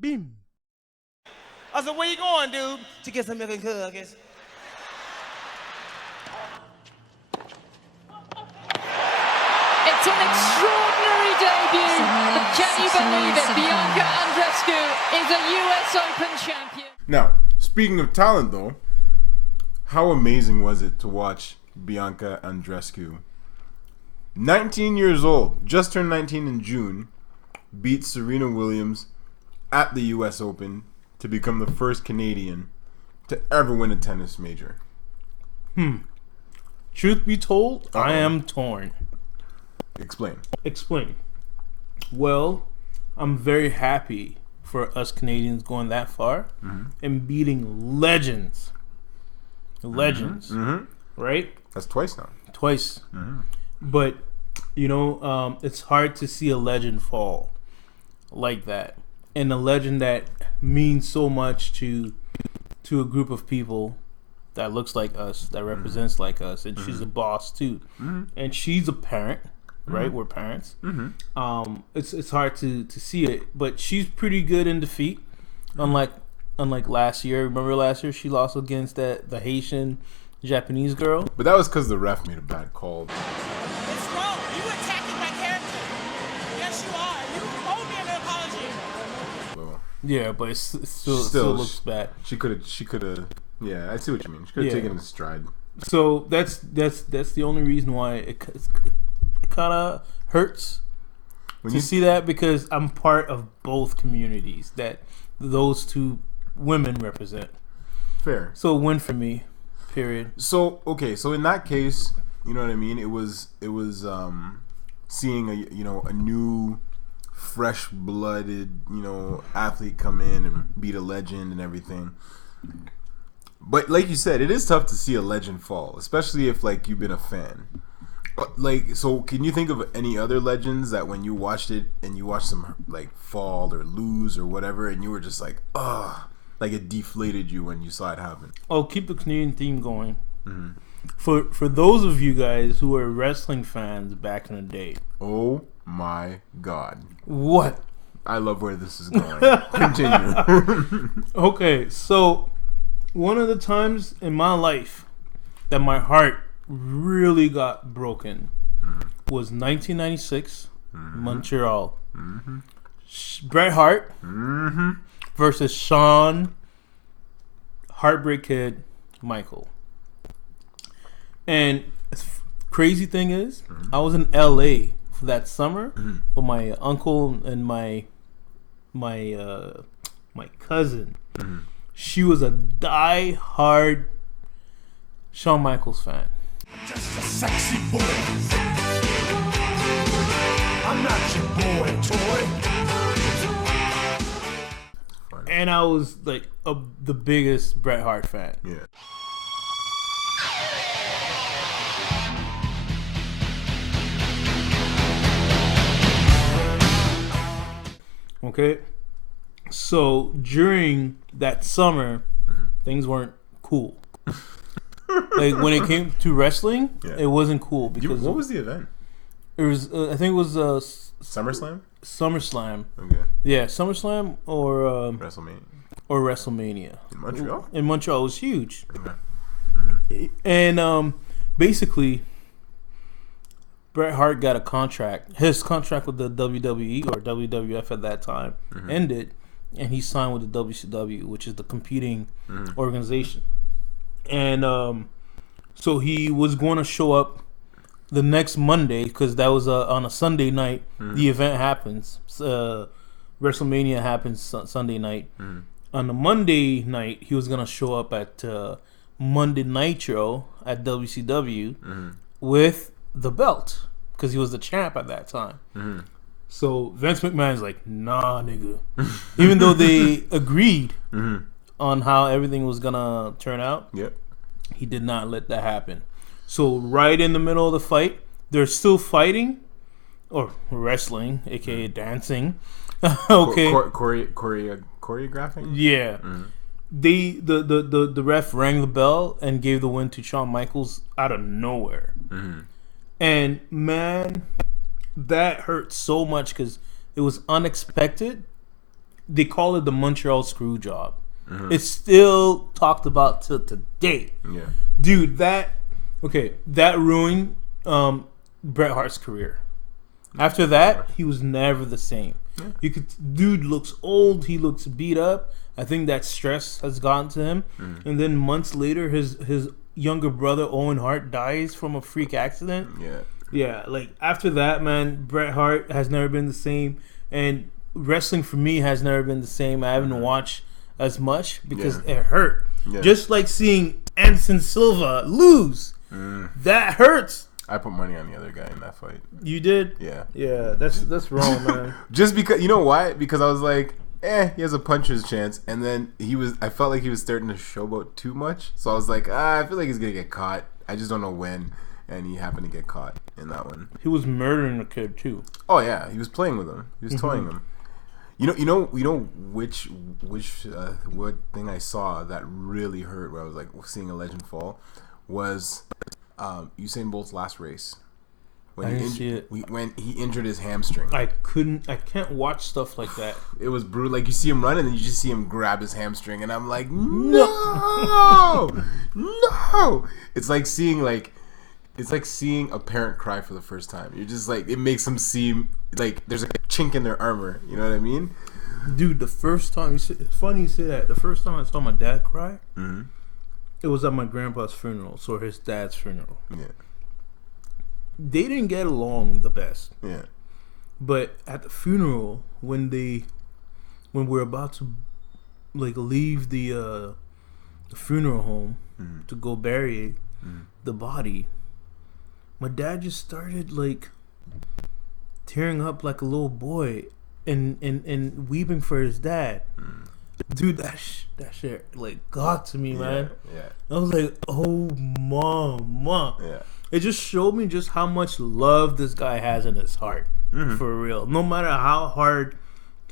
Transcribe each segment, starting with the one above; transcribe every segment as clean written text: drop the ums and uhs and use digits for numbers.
Bim. I said, where you going, dude? To get some milk and cookies. It's an extraordinary debut. Can you believe it? Bianca Andreescu is a US Open champion. Now, speaking of talent, though, how amazing was it to watch Bianca Andreescu, 19 years old, just turned 19 in June, beat Serena Williams at the US Open to become the first Canadian to ever win a tennis major? Truth be told, I am torn. Explain. Well, I'm very happy for us Canadians going that far and beating legends. Right? That's twice now. Twice. But, it's hard to see a legend fall like that. And a legend that means so much to a group of people that looks like us, that represents like us. And she's a boss, too. And she's a parent, right? We're parents. It's hard to see it. But she's pretty good in defeat, unlike last year. Remember last year she lost against the Haitian Japanese girl? But that was because the ref made a bad call. It's wrong. You attacking my character. Yes, you are. You owe me an apology. Well, Yeah, but it still looks bad. She could have. Yeah, I see what you mean. She could have taken it in stride. So that's the only reason why it kind of hurts to see that, because I'm part of both communities that those two women represent. Fair. So a win for me. Period. So so in that case, you know what I mean? It was seeing a new fresh-blooded, athlete come in and beat a legend and everything. But like you said, it is tough to see a legend fall, especially if you've been a fan. So can you think of any other legends that when you watched it and you watched them fall or lose or whatever, and you were just it deflated you when you saw it happen? I'll keep the Canadian theme going. For those of you guys who were wrestling fans back in the day. Oh my God. What? I love where this is going. Continue. Okay, so one of the times in my life that my heart really got broken was 1996 Montreal. Bret Hart versus Shawn Heartbreak Kid Michael. And crazy thing is, I was in LA for that summer with my uncle and my cousin. She was a die-hard Shawn Michaels fan. Just a sexy boy. I'm not your boy toy. And I was the biggest Bret Hart fan. Yeah. Okay, so during that summer, things weren't cool. When it came to wrestling, it wasn't cool because what was the event? it was. I think it was SummerSlam. SummerSlam. Okay. Yeah, SummerSlam or WrestleMania. Or WrestleMania In Montreal. In Montreal, it was huge. Okay. And basically, Bret Hart got a contract. His contract with the WWE or WWF at that time ended, and he signed with the WCW, which is the competing organization. And so he was going to show up the next Monday, because that was on a Sunday night. The event happens. WrestleMania happens Sunday night. On the Monday night, he was going to show up at Monday Nitro at WCW with the belt, because he was the champ at that time. So Vince McMahon's like, nah, nigga. Even though they agreed on how everything was going to turn out, he did not let that happen. So right in the middle of the fight, they're still fighting or wrestling, aka dancing. Okay. Choreographing? Yeah. The ref rang the bell and gave the win to Shawn Michaels out of nowhere. And man, that hurt so much because it was unexpected they call it the Montreal screw job. It's still talked about till today. Yeah. Dude, that ruined Bret Hart's career. After that, he was never the same. You could, dude looks old. He looks beat up. I think that stress has gotten to him. And then months later, his younger brother Owen Hart dies from a freak accident. Yeah. Like after that, man, Bret Hart has never been the same, and wrestling for me has never been the same. I haven't watched as much because it hurt. Just like seeing Anderson Silva lose, that hurts. I put money on the other guy in that fight. You did? Yeah. That's wrong, man. Just because, you know why? Because I was like, he has a puncher's chance, and then I felt like he was starting to showboat too much, so I was like, I feel like he's gonna get caught. I just don't know when, and he happened to get caught in that one. He was murdering a kid too. Oh yeah, he was playing with him. He was toying him. You know which what thing I saw that really hurt where I was like seeing a legend fall was Usain Bolt's last race. I didn't see it. When he injured his hamstring. I can't watch stuff like that. It was brutal. Like you see him run and then you just see him grab his hamstring and I'm like, no. It's like seeing a parent cry for the first time. You're just like, it makes them seem like there's a chink in their armor. You know what I mean? Dude, the first time it's funny you say that. The first time I saw my dad cry, it was at my grandpa's funeral, so his dad's funeral. Yeah. They didn't get along the best. Yeah. But at the funeral, when we're about to like leave the funeral home to go bury the body, my dad just started like tearing up like a little boy and weeping for his dad. Dude, that shit like got to me, man. Yeah. I was like, oh mama. Yeah. It just showed me just how much love this guy has in his heart. For real. No matter how hard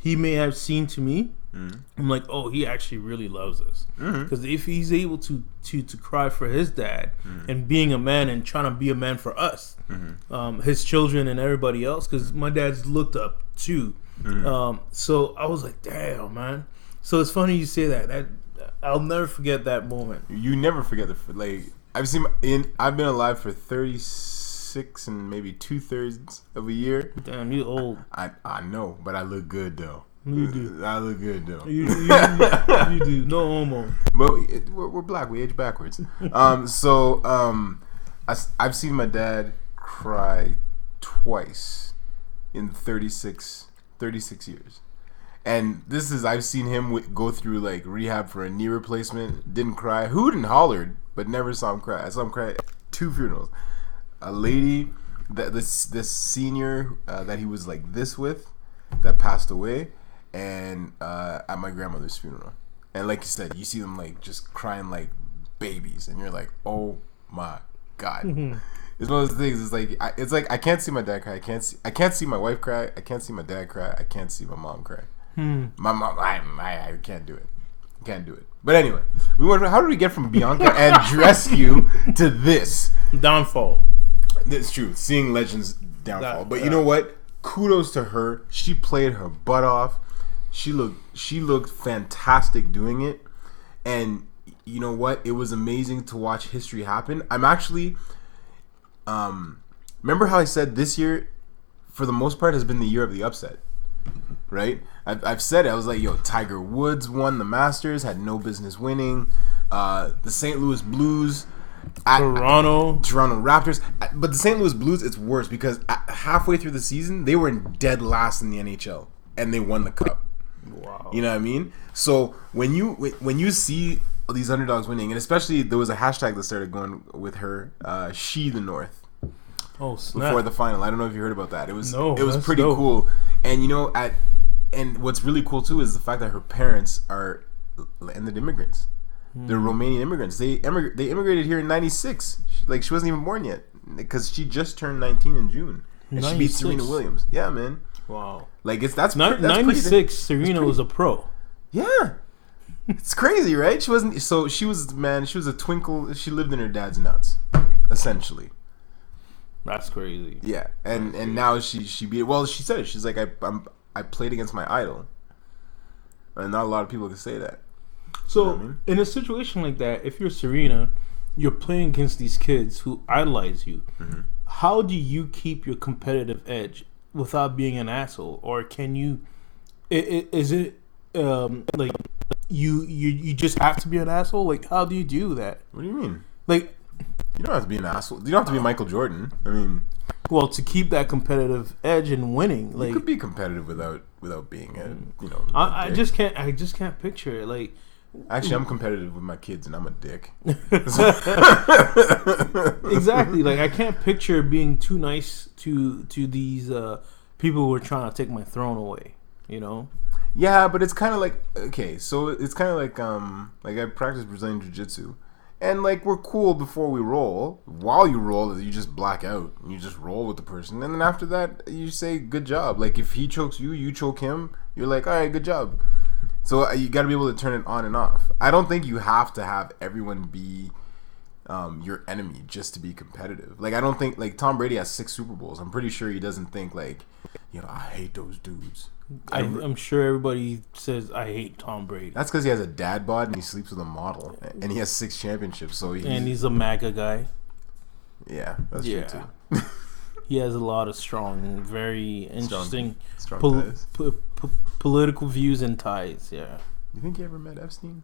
he may have seemed to me, I'm like, oh, he actually really loves us. Because if he's able to cry for his dad and being a man and trying to be a man for us, his children and everybody else, because my dad's looked up too. So I was like, damn, man. So it's funny you say that. I'll never forget that moment. You never forget I've been alive for 36 and maybe 2/3 of a year. Damn, you old. I know, but I look good though. You do. I look good though. You do. No homo. But we're black. We age backwards. I've seen my dad cry twice in 36 years. And I've seen him go through like rehab for a knee replacement. Didn't cry. Hooted and hollered, but never saw him cry. I saw him cry at 2 funerals. A lady, this senior that he was like this with, that passed away, and at my grandmother's funeral. And like you said, you see them like just crying like babies, and you're like, oh my god. It's one of those things. It's like I can't see my dad cry. I can't see my wife cry. I can't see my dad cry. I can't see my mom cry. My mom, I can't do it. Can't do it. But anyway, how did we get from Bianca Andreescu to this Downfall? That's true. Seeing legends downfall. But you know what? Kudos to her. She played her butt off. She looked fantastic doing it. And you know what? It was amazing to watch history happen. I'm actually remember how I said this year, for the most part, has been the year of the upset, right? I've said it. I was like, yo, Tiger Woods won the Masters, had no business winning. The St. Louis Blues, Toronto Raptors. But the St. Louis Blues, it's worse because halfway through the season, they were in dead last in the NHL, and they won the cup. Wow. You know what I mean? So when you see these underdogs winning, and especially there was a hashtag that started going with her, She the North. Oh, snap. Before the final. I don't know if you heard about that. It was pretty dope. cool. And you know, and what's really cool too is the fact that her parents are ended immigrants. They're Romanian immigrants. They immigrated here in '96. She wasn't even born yet because she just turned 19 in June. And 96. She beat Serena Williams. Yeah, man. Wow. Like that's 96. Serena was a pro. Yeah. It's crazy, right? She wasn't. So she was a twinkle. She lived in her dad's nuts, essentially. That's crazy. Yeah, and now she beat. Well, she said it. She's like, I played against my idol, and not a lot of people can say that. So, You know what I mean? in a situation like that, if you're Serena, you're playing against these kids who idolize you. Mm-hmm. How do you keep your competitive edge without being an asshole? Or can you? Is it like you just have to be an asshole? Like, how do you do that? What do you mean? Like, You don't have to be an asshole. You don't have to be Michael Jordan. I mean, well, to keep that competitive edge and winning, you like could be competitive without being a, you know. I a dick. just can't picture it. Like, Actually, I'm competitive with my kids, and I'm a dick. exactly. Like, I can't picture being too nice to these people who are trying to take my throne away. You know? Yeah, but it's kind of like, okay, so it's kind of like I practice Brazilian Jiu-Jitsu, and like we're cool before we roll. While you roll, you just black out and you just roll with the person, and then after that you say good job. Like if he chokes you, you choke him. You're like, all right, good job. So you got to be able to turn it on and off. I don't think you have to have everyone be your enemy just to be competitive. Like I don't think like Tom Brady has 6 Super Bowls. I'm pretty sure he doesn't think like, you know, I hate those dudes. I'm sure everybody says I hate Tom Brady. That's because he has a dad bod and he sleeps with a model, and he has 6 championships. So He's a MAGA guy. yeah, that's Yeah. true too. He has a lot of strong, very interesting strong ties. Political views and ties. Yeah. You think you ever met Epstein?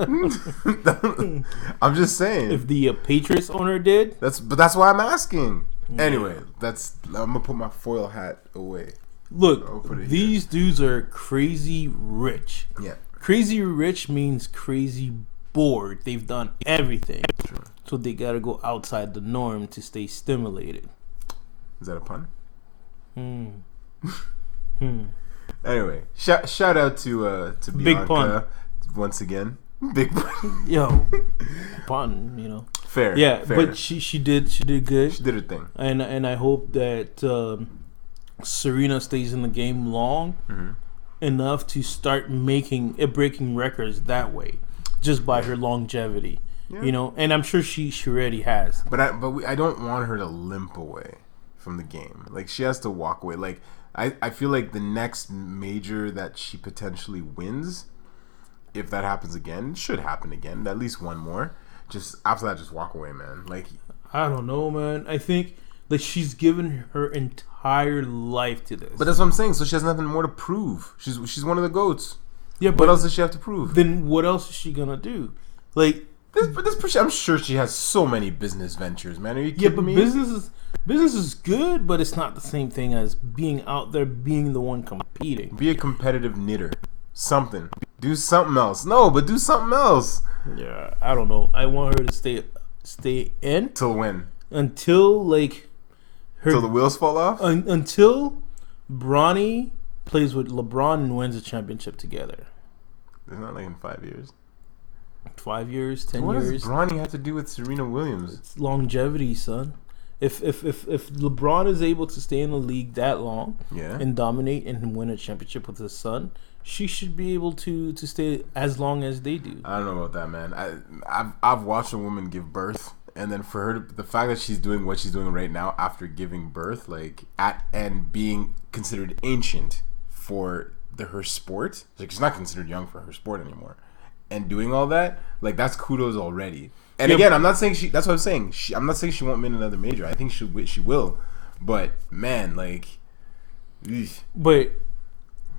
I'm just saying. If the Patriots owner did, But that's why I'm asking. Anyway, I'm gonna put my foil hat away. look, I'll put it these dudes are crazy rich. Yeah. Crazy rich means crazy bored. They've done everything. Sure. So they gotta go outside the norm to stay stimulated. Is that a pun? Hmm. Anyway, shout out to Big Bianca pun. once again. Big pun. Yo, pun, you know. Fair. Yeah, fair. but she did good. She did her thing. And I hope that Serena stays in the game long enough to start breaking records that way, just by her longevity. Yeah. You know, and I'm sure she already has. But I don't want her to limp away from the game. Like she has to walk away. Like I feel like the next major that she potentially wins, if that happens again, should happen again. At least one more. Just after that, just walk away, man. Like I don't know, man. I think like she's given her entire life to this. but that's what I'm saying. So she has nothing more to prove. She's one of the GOATs. yeah, but What else does she have to prove? then what else is she gonna do? Like, This person, I'm sure she has so many business ventures, man. Are you kidding yeah, but me? business is good, but it's not the same thing as being out there, being the one competing. Be a competitive knitter. Something. Do something else. No, but do something else. Yeah, I don't know. I want her to stay in Till when? until like her Till the wheels fall off? until Bronny plays with LeBron and wins a championship together. It's not like in 5 years. 5 years, 10 What years. does Bronny have to do with Serena Williams? It's longevity, son. If LeBron is able to stay in the league that long Yeah. and dominate and win a championship with his son, she should be able to stay as long as they do. I don't know about that, man. I've watched a woman give birth, and then for her the fact that she's doing what she's doing right now after giving birth, like and being considered ancient for her sport, like she's not considered young for her sport anymore, and doing all that, like that's kudos already. And Yeah, again, I'm not saying that's what I'm saying. I'm not saying she won't win another major. I think she will, but man, like, eesh. But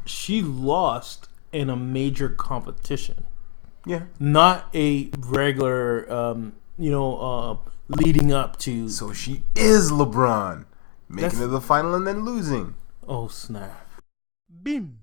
she lost in a major competition, Yeah. not a regular, leading up to. So she is LeBron, making That's- it to the final and then losing. Oh snap! Bim.